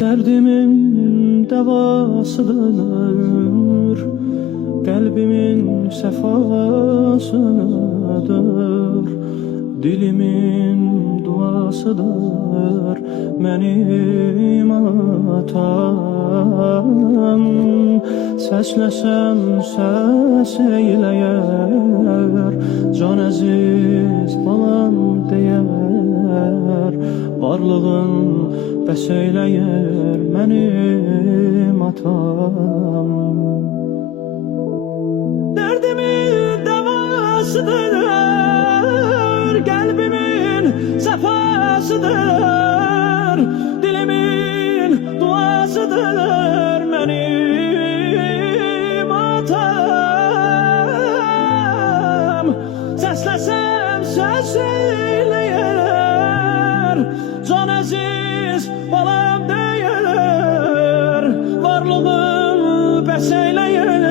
Derdimin devasıdır, kalbimin sefasıdır, dilimin duasıdır benim atam. Səsləsəm səs eyləyər, can əziz balam deyər, varlığın bəs eyləyər mənim atam. Derdimin devasıdır, kalbimin sefasıdır, dilimin duasıdır benim atam. Səsləsəm səs eyləyər, can əziz balam deyər, varlığım bəs eyləyər